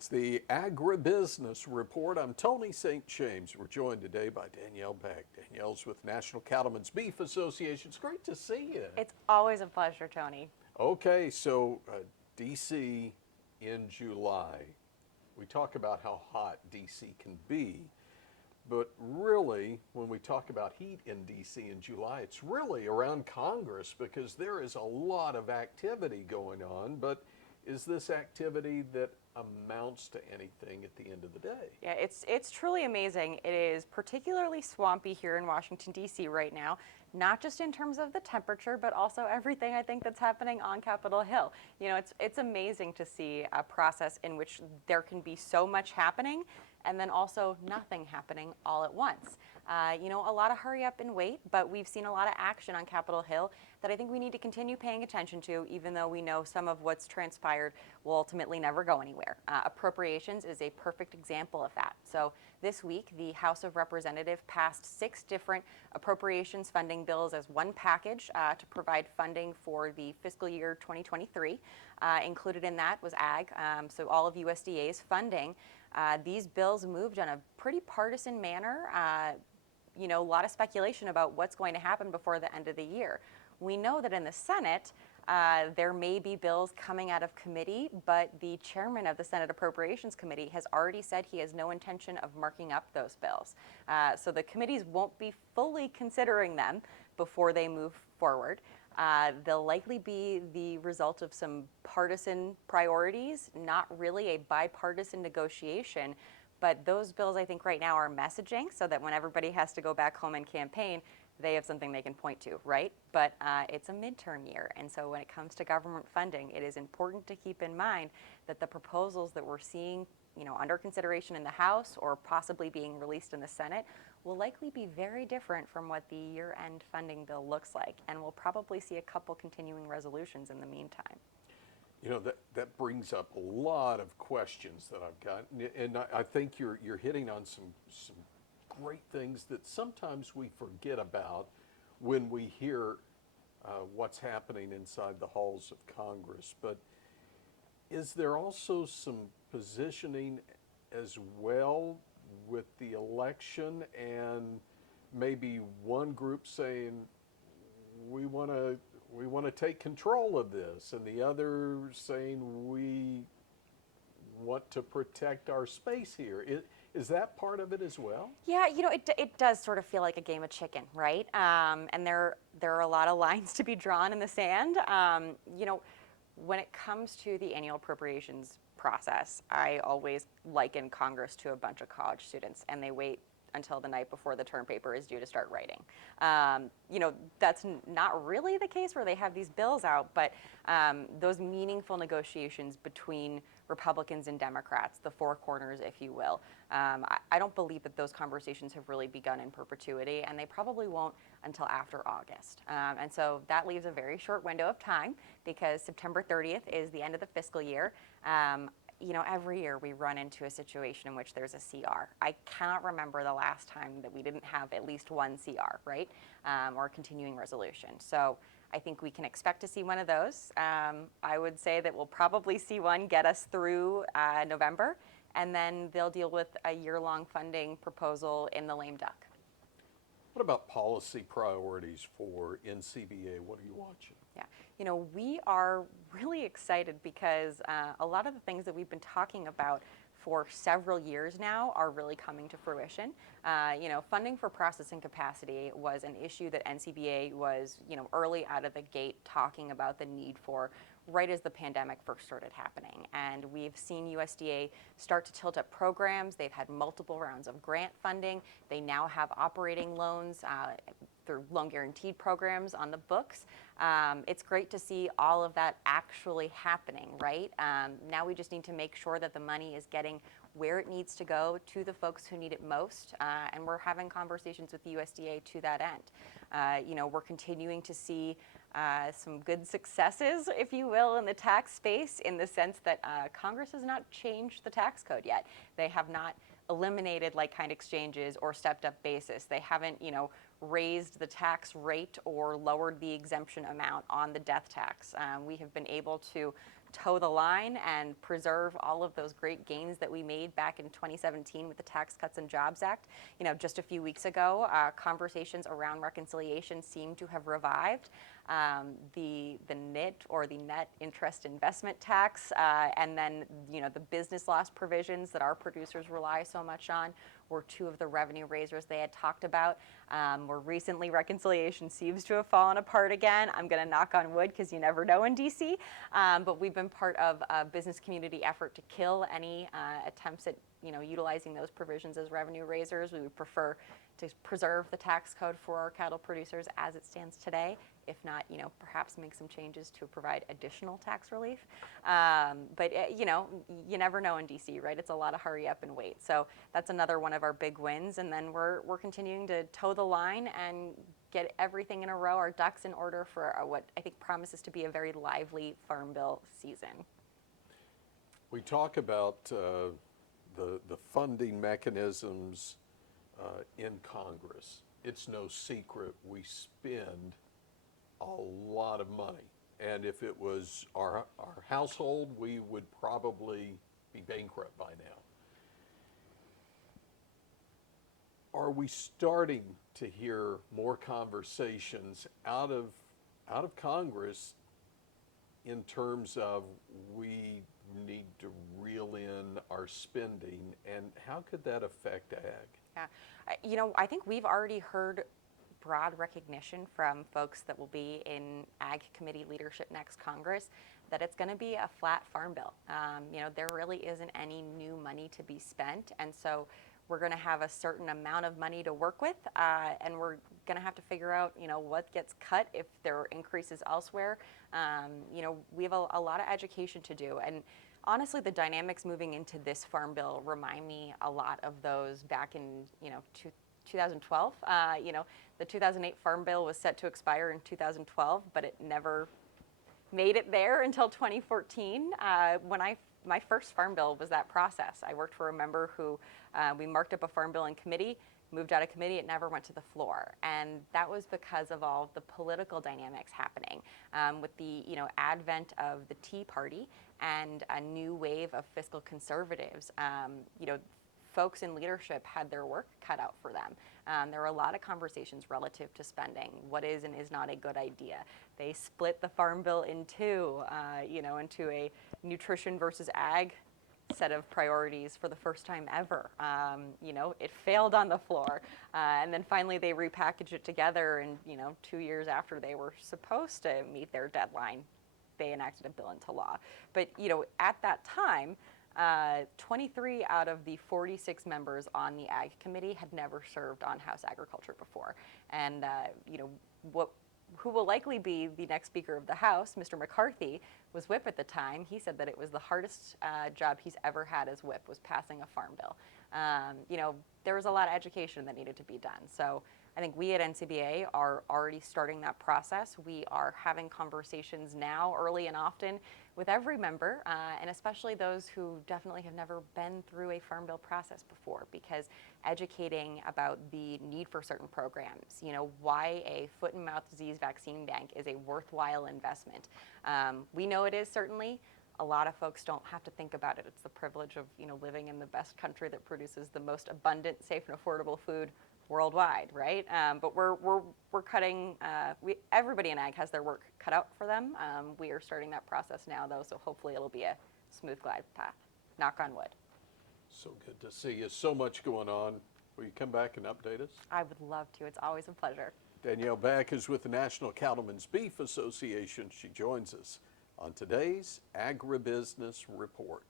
It's the Agribusiness Report. I'm Tony St. James. We're joined today by Danielle Beck. Danielle's with National Cattlemen's Beef Association. It's great to see you. It's always a pleasure, Tony. Okay, so DC in July. We talk about how hot DC can be, but really, when we talk about heat in DC in July, it's really around Congress because there is a lot of activity going on, but is this activity that amounts to anything at the end of the day? Yeah, it's truly amazing. It is particularly swampy here in Washington, D.C. right now, not just in terms of the temperature, but also everything I think that's happening on Capitol Hill. You know, it's amazing to see a process in which there can be so much happening and then also nothing happening all at once. You know, a lot of hurry up and wait, but we've seen a lot of action on Capitol Hill that I think we need to continue paying attention to, even though we know some of what's transpired will ultimately never go anywhere. Appropriations is a perfect example of that. So this week, the House of Representatives passed 6 different appropriations funding bills as one package to provide funding for the fiscal year 2023. Included in that was ag, so all of USDA's funding. These bills moved in a pretty partisan manner. You know, a lot of speculation about what's going to happen before the end of the year. We know that in the Senate, there may be bills coming out of committee, but the chairman of the Senate Appropriations Committee has already said he has no intention of marking up those bills. So the committees won't be fully considering them before they move forward. They'll likely be the result of some partisan priorities, not really a bipartisan negotiation. But those bills, I think, right now are messaging so that when everybody has to go back home and campaign, they have something they can point to, right? But it's a midterm year, and so when it comes to government funding, it is important to keep in mind that the proposals that we're seeing, you know, under consideration in the House or possibly being released in the Senate will likely be very different from what the year-end funding bill looks like, and we'll probably see a couple continuing resolutions in the meantime. You know, that brings up a lot of questions that I've got, and I think you're hitting on some great things that sometimes we forget about when we hear what's happening inside the halls of Congress. But is there also some positioning as well with the election, and maybe one group saying we want to take control of this, and the other saying we want to protect our space here? Is that part of it as well? Yeah, you know, it does sort of feel like a game of chicken, right? And there are a lot of lines to be drawn in the sand. You know, when it comes to the annual appropriations process, I always liken Congress to a bunch of college students, and they wait until the night before the term paper is due to start writing. You know, that's not really the case where they have these bills out, but those meaningful negotiations between Republicans and Democrats, the four corners, if you will, I don't believe that those conversations have really begun in perpetuity, and they probably won't until after August. And so that leaves a very short window of time because September 30th is the end of the fiscal year. You know, every year we run into a situation in which there's a CR. I cannot remember the last time that we didn't have at least one CR, right? Or a continuing resolution. So I think we can expect to see one of those. I would say that we'll probably see one get us through November, and then they'll deal with a year-long funding proposal in the lame duck. What about policy priorities for NCBA? What are you watching? Yeah, you know, we are really excited because a lot of the things that we've been talking about for several years now are really coming to fruition. You know, funding for processing capacity was an issue that NCBA was, you know, early out of the gate talking about the need for right as the pandemic first started happening. And we've seen USDA start to tilt up programs. They've had multiple rounds of grant funding. They now have operating loans through loan guaranteed programs on the books. It's great to see all of that actually happening, right? Now we just need to make sure that the money is getting where it needs to go to the folks who need it most, and we're having conversations with the USDA to that end. You know, we're continuing to see some good successes, if you will, in the tax space, in the sense that Congress has not changed the tax code yet. They have not eliminated like-kind exchanges or stepped-up basis. They haven't, you know, raised the tax rate or lowered the exemption amount on the death tax. We have been able to toe the line and preserve all of those great gains that we made back in 2017 with the Tax Cuts and Jobs Act. You know, just a few weeks ago, conversations around reconciliation seem to have revived. The NIT, or the net interest investment tax, and then, you know, the business loss provisions that our producers rely so much on were two of the revenue raisers they had talked about. More recently, reconciliation seems to have fallen apart again. I'm going to knock on wood because you never know in DC. But we've been part of a business community effort to kill any attempts at, you know, utilizing those provisions as revenue raisers. We would prefer to preserve the tax code for our cattle producers as it stands today. If not, you know, perhaps make some changes to provide additional tax relief. But you know, you never know in DC, right? It's a lot of hurry up and wait. So that's another one of our big wins. And then we're continuing to toe the line and get everything in a row, our ducks in order for what I think promises to be a very lively Farm Bill season. We talk about the funding mechanisms in Congress. It's no secret we spend a lot of money. And if it was our household, we would probably be bankrupt by now. Are we starting to hear more conversations out of Congress in terms of we need to reel in our spending, and how could that affect ag? Yeah, you know, I think we've already heard broad recognition from folks that will be in Ag Committee leadership next Congress that it's going to be a flat farm bill. You know, there really isn't any new money to be spent, and so we're going to have a certain amount of money to work with, and we're going to have to figure out, you know, what gets cut if there are increases elsewhere. You know, we have a lot of education to do, and honestly, the dynamics moving into this farm bill remind me a lot of those back in, you know, 2012. You know, the 2008 Farm Bill was set to expire in 2012, but it never made it there until 2014. My first Farm Bill was that process. I worked for a member who we marked up a Farm Bill in committee, moved out of committee, it never went to the floor. And that was because of all the political dynamics happening with the, you know, advent of the Tea Party and a new wave of fiscal conservatives. You know, folks in leadership had their work cut out for them. There were a lot of conversations relative to spending, what is and is not a good idea. They split the Farm Bill in two, you know, into a nutrition versus ag set of priorities for the first time ever. You know, it failed on the floor. And then finally they repackaged it together, and, you know, 2 years after they were supposed to meet their deadline, they enacted a bill into law. But, you know, at that time, 23 out of the 46 members on the Ag Committee had never served on House Agriculture before. And, you know, who will likely be the next Speaker of the House, Mr. McCarthy, was whip at the time. He said that it was the hardest job he's ever had as whip, was passing a farm bill. You know, there was a lot of education that needed to be done. So I think we at NCBA are already starting that process. We are having conversations now, early and often, with every member, and especially those who definitely have never been through a farm bill process before, because educating about the need for certain programs, you know, why a foot and mouth disease vaccine bank is a worthwhile investment. We know it is, certainly. A lot of folks don't have to think about it. It's the privilege of, you know, living in the best country that produces the most abundant, safe, and affordable food worldwide, right? But we're cutting. Everybody in ag has their work cut out for them. We are starting that process now, though, so hopefully it'll be a smooth glide path. Knock on wood. So good to see you. So much going on. Will you come back and update us? I would love to. It's always a pleasure. Danielle Beck is with the National Cattlemen's Beef Association. She joins us on today's Agribusiness Report.